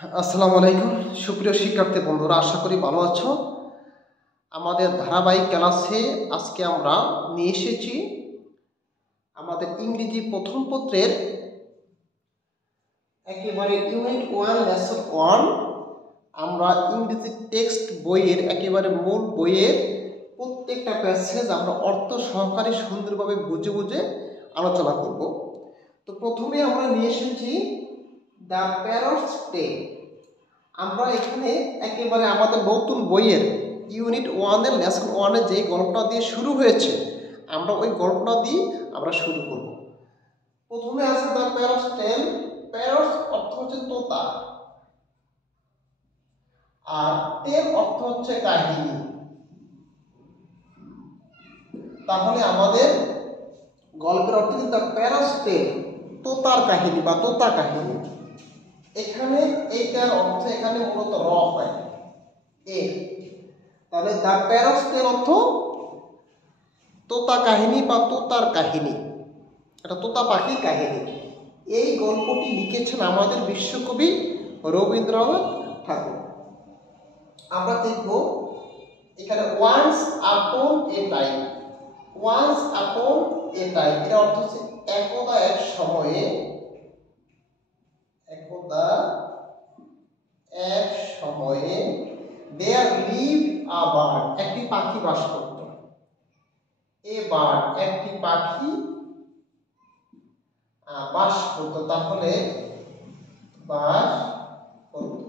আসসালামু আলাইকুম সুপ্রিয় শিক্ষার্থী বন্ধুরা, আশা করি ভালো আছো। আমাদের ধারাবাহিক ক্লাসে আজকে আমরা নিয়ে এসেছি আমাদের ইংরেজি প্রথম পত্রের একেবারে ইউনিট 1 লেসন 1। আমরা ইংরেজি টেক্সট বইয়ের একেবারে মূল বইয়ের প্রত্যেকটা প্যাসেজ আমরা অর্থ সহকারে সুন্দরভাবে বুঝে বুঝে আলোচনা করব। তো প্রথমে আমরা নিয়ে এসেছি দ্য প্যারটস টেল। আমরা এখানে একেবারে আমাদের নতুন বইয়ের ইউনিট 1 এর লেসন 1 এর যে গল্পটা দিয়ে শুরু হয়েছে, আমরা ওই গল্পটা দিয়ে আমরা শুরু করব। প্রথমে আছে দ্য প্যারটস টেল। প্যারটস অর্থ হচ্ছে তোতা, আর টেল অর্থ হচ্ছে কাহিনী। তাহলে আমাদের গল্পের অর্থ কিন্তু দ্য প্যারটস টেল, তোতার কাহিনী বা তোতা কাহিনী। এখানে এইটার অর্থ এখানে মূলত র হয় এ। তাহলে দ্য প্যারটস টেল অর্থ তোতা কাহিনী বা তোতার কাহিনী, এটা তোতা পাখির কাহিনী। এই গল্পটি লিখেছেন আমাদের বিশ্বকবি রবীন্দ্রনাথ ঠাকুর। আমরা দেখব এখানে once upon a time. Once upon a time এর অর্থ হচ্ছে একদা এক সময়ে, একদা এক সময়ে দেয়ার লিভ আ বার্ড, একটি পাখি বাস করত। এ বার্ড, একটি পাখি বাস করত। তাহলে বাস করত,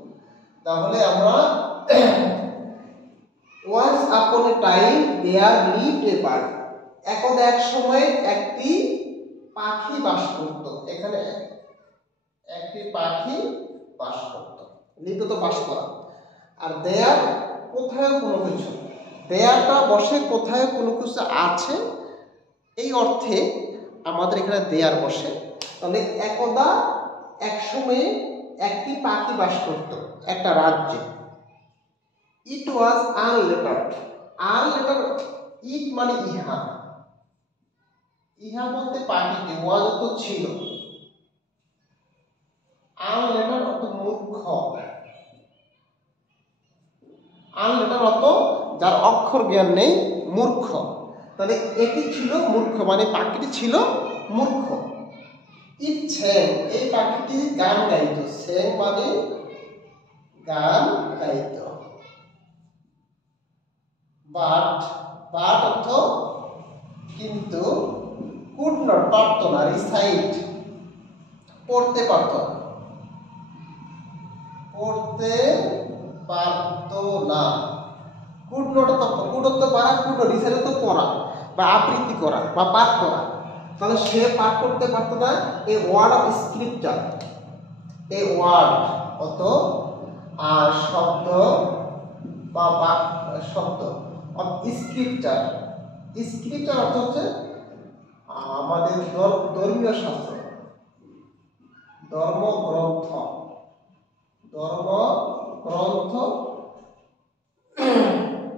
তাহলে আমরা once upon a time there lived a bird, একদা এক সময়ে একটি পাখি বাস করত। এখানে একটি পাখি বাস করত, লিভড তো বাস করা। আর দেয়ার কোথায় কোনো কিছু, দেয়ারটা বসে কোথায় কোনো কিছু আছে, এই অর্থে আমাদের এখানে দেয়ার বসে। তাহলে একদা এক সময়ে একটি পাখি বাস করত একটা রাজ্যে। ইট ওয়াজ আনলেটার্ড। আনলেটার্ড, ইট মানে ইহা, ইহা বলতে পাখিটি, ওয়াজ তো ছিল। আনলেটার্ড অর্থ মূর্খ। আনলেটার্ড অর্থ যার অক্ষর জ্ঞান নেই, মূর্খ। তাহলে এটি ছিল মূর্খ, মানে পাখিটি ছিল মূর্খ। ইট স্যাং, এই পাখিটি গান গাইত। স্যাং মানে গান গাইত। বাট, বাট অর্থ কিন্তু, কুড নট পারত না, রিসাইট পড়তে পারত না, পড়তে পারত না। কুড নট তো কুড তো পারা, কুড রিসাইট তো পড়া বা আবৃত্তি করা বা পাঠ করা। তাহলে সে পাঠ করতে পারত না। A word of scripture, a word of শব্দ বা শব্দ অফ স্ক্রিপ্টার। স্ক্রিপ্টার অর্থ হচ্ছে আমাদের ধর্মীয় শাস্ত্র, ধর্মগ্রন্থ, ধর্মগ্রন্থ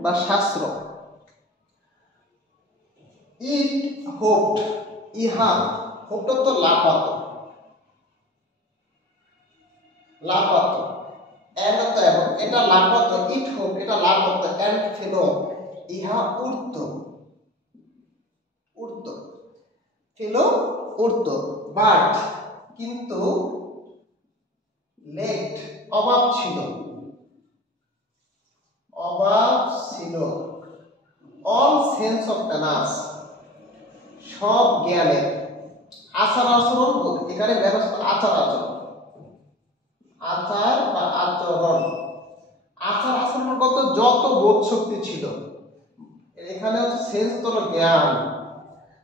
বা শাস্ত্র। ইট হোপড, ইহা হোপড তো লাফাত, লাফাত এন্ড তো এবং এটা লাফাত। ইট হোপ এটা লাফাত, এন্ড ফেলো ইহা উড়ত, উড়ত, ফেলো উড়ত। বাট কিন্তু, লেট অভাব ছিল, অভাব ছিল। অল সেন্স অফ টেনাস, সব জ্ঞানের। আচার আচরণ, এখানে ব্যবস্থা আচার আচরণ, আচার বা আচরণ, আচার আচরণগত যত বোধ শক্তি ছিল, এখানে হচ্ছে সেন্স হলো জ্ঞান।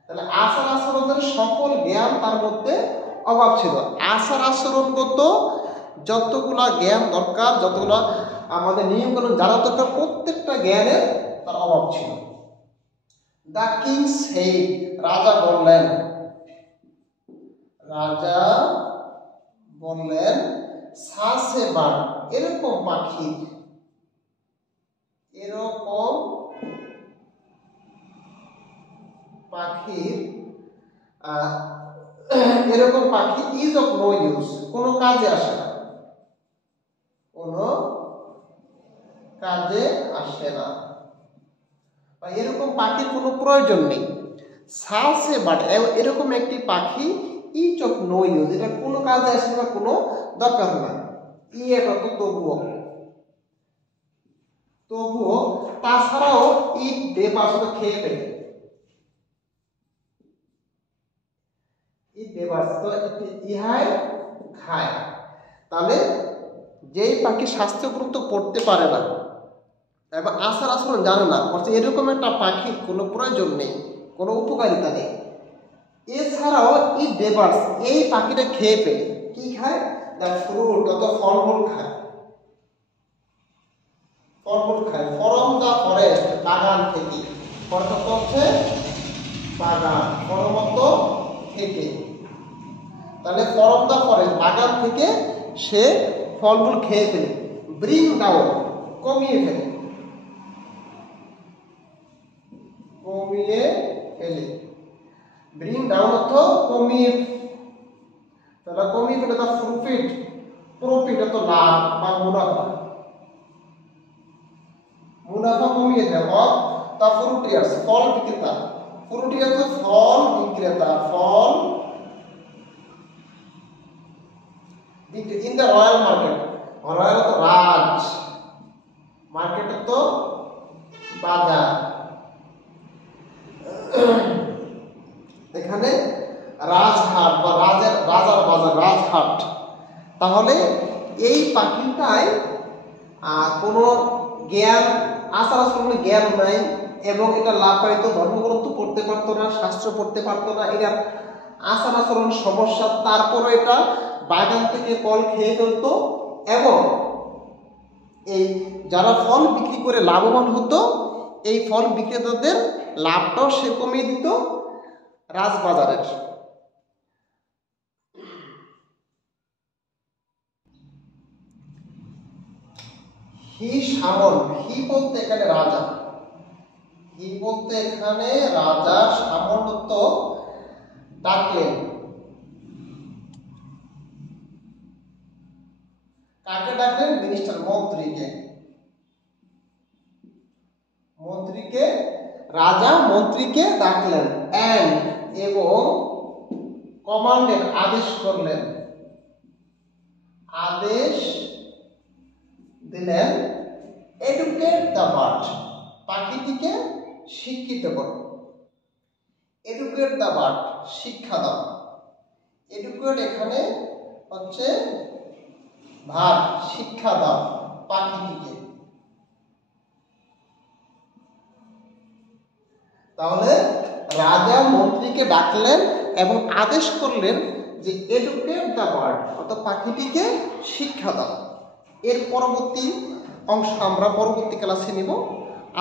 তাহলে আচার আচরণের সকল জ্ঞান তার মধ্যে অভাব ছিল। আচার আচরণগত যতগুলা জ্ঞান দরকার, যতগুলা আমাদের নিয়মকানুন জানা দরকার, প্রত্যেকটা জ্ঞানের তার অভাব ছিল। দ্য কিং সেইড, রাজা বললেন, রাজা বললেন, সাসে বার্ড, এরকম পাখি, এরকম পাখির এরকম পাখি ইজ অফ নো ইউজ, কোনো কাজে আসে না। কাজে আসে না, বা এরকম পাখির কোনো প্রয়োজন নেই। সালসে বাট এরকম একটি পাখি ইচ অফ নো ইউজ, এটা কোনো কাজে আসে না, কোনো দরকার না। এটা তো তবুও তাছাড়াও ইট ডে পাশে খেয়ে ফেলে, ইট ডে তো ইহাই খায়। তাহলে যেই পাখি স্বাস্থ্য গুরুত্ব পড়তে পারে না এবং আচার আচরণ জানে না, এরকম একটা পাখির কোনো প্রয়োজন নেই, কোনো উপকারিতা নেই। এছাড়াও ইট ডেভার্স, এই পাখিটা খেয়ে ফেলে, কি খায়? দ্য ফ্রুট, অত ফলমূল খায়, ফলমূল খায়। ফরম দ্য ফরেস্ট, বাগান থেকে, অর্থাৎ হচ্ছে বাগান, ফরমত থেকে। তাহলে ফরম দ্য ফরেস্ট, বাগান থেকে সে ফলমূল খেয়ে ফেলে। ব্রিং ডাউন, কমিয়ে ফেলে, কমিয়ে ফেলে। ব্রিং ডাউন অর্থ কমিয়ে, তাহলে কমিয়ে ফেলে। তার প্রফিট, প্রফিট অর্থ লাভ বা মুনাফা, মুনাফা কমিয়ে দেয়। অফ দ্য ফ্রুটিয়ার্স, ফল বিক্রেতা, ফ্রুটিয়ার্স ফল বিক্রেতা, ফল বিক্রেতা। In the royal market, royal তো রাজ, মার্কেট তো বাজার, এখানে রাজহাট বা রাজার বাজার, রাজহাট। তাহলে এই পাখিটায় কোনো জ্ঞান, আচার আচরণের জ্ঞান নাই, এবং এটা লাভবাহিত ধর্মগ্রন্থ পড়তে পারতো না, শাস্ত্র পড়তে পারতো না, এটা আচার আচরণ সমস্যা। তারপরে এটা বাগান থেকে ফল খেয়ে ফেলতো, এবং এই যারা ফল বিক্রি করে লাভবান হতো, এই ফল বিক্রেতাদের লাভটাও সে কমিয়ে দিত রাজবাজারের। হি সামন, হি বলতে এখানে রাজা, হি বলতে এখানে রাজা, সামন্ত ডাকলেন। কাকে ডাকলেন? মিনিস্টার, মন্ত্রীকে, মন্ত্রীকে, রাজা মন্ত্রীকে ডাকলেন। এন্ড, এবং কমান্ডেড, আদেশ করলেন, আদেশ দিলেন। এডুকেট দ্য বার্ড, পাখিটিকে শিক্ষিত করো। এডুকেট দ্য বার্ড, শিক্ষা দাও। এডুকেট এখানে হচ্ছে ভার্ব, শিক্ষা দাও পাখিটিকে। তাহলে রাজা মন্ত্রীকে ডাকলেন এবং আদেশ করলেন যে এডুকেট দ্য বার্ড, অর্থাৎ পাখিটিকে শিক্ষা দাও। এর পরবর্তী অংশ আমরা পরবর্তী ক্লাসে নিব।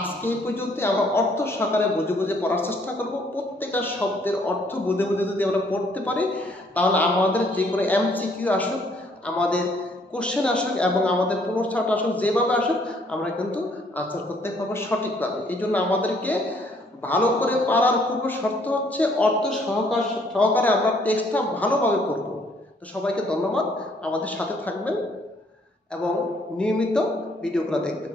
আজকে এই পর্যন্ত আমরা অর্থ সহকারে বুঝে বুঝে পড়ার চেষ্টা করব। প্রত্যেকটা শব্দের অর্থ বুঝে বুঝে যদি আমরা পড়তে পারি, তাহলে আমাদের যে কোনো এমসিকিউ আসুক, আমাদের কোশ্চেন আসুক এবং আমাদের পুনর্চাট আসুক, যেভাবে আসুক আমরা কিন্তু আনসার করতে পারবো সঠিকভাবে। এই জন্য আমাদেরকে ভালো করে পারার পূর্ব শর্ত হচ্ছে অর্থ সহকারে আমরা টেক্সটটা ভালোভাবে পড়ব। তো সবাইকে ধন্যবাদ, আমাদের সাথে থাকবেন এবং নিয়মিত ভিডিওগুলো দেখবেন।